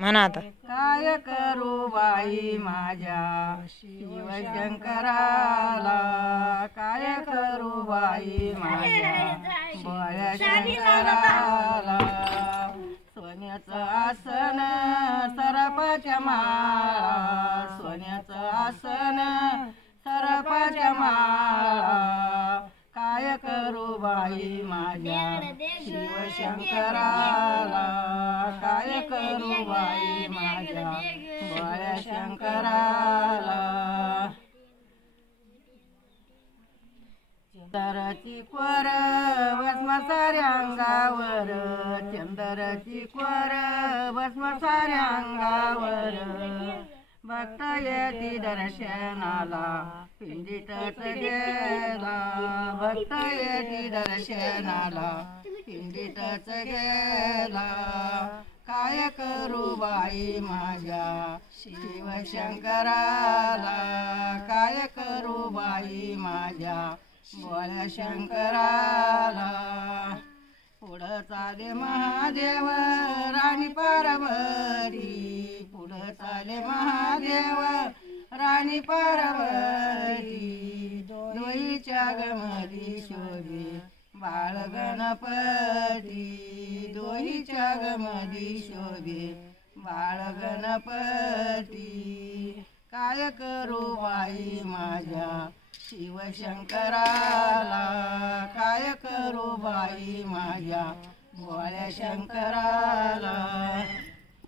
म्हणा आता. काय करू बाई माझ्या शिवशंकराला, काय करू बाई माझ्या भोळ्या शंकराला. सोन्याचं आसन सरपाच्या माळा, सोन्याचं आसन सरपाच्या माळा. काय करू बाई माझ्या शिवशंकराला, काय करू बाई माझ्या भोळ्या शंकराला. चंदराची कोर भस्म साऱ्या अंगावर, चंदराची कोर भस्म साऱ्या अंगावर. भक्त येती दर्शनाला पिंडीतच गेला, भक्त येती दर्शनाला पिंडीतच गेला. काय करू बाई माझ्या शिवशंकराला, काय करू बाई माझ्या भोळ्या शंकराला. पुढं चाले महादेव राणी पार्वती, पुढं चाले महादेव राणी पार्वती. दोहीच्या गमती शोभे बाळ गणपती, दोहीच्या गमती शोभे बाळ गणपती. काय करू बाई माझ्या शिवशंकराला, काय करू बाई माझ्या भोळ्या शंकराला.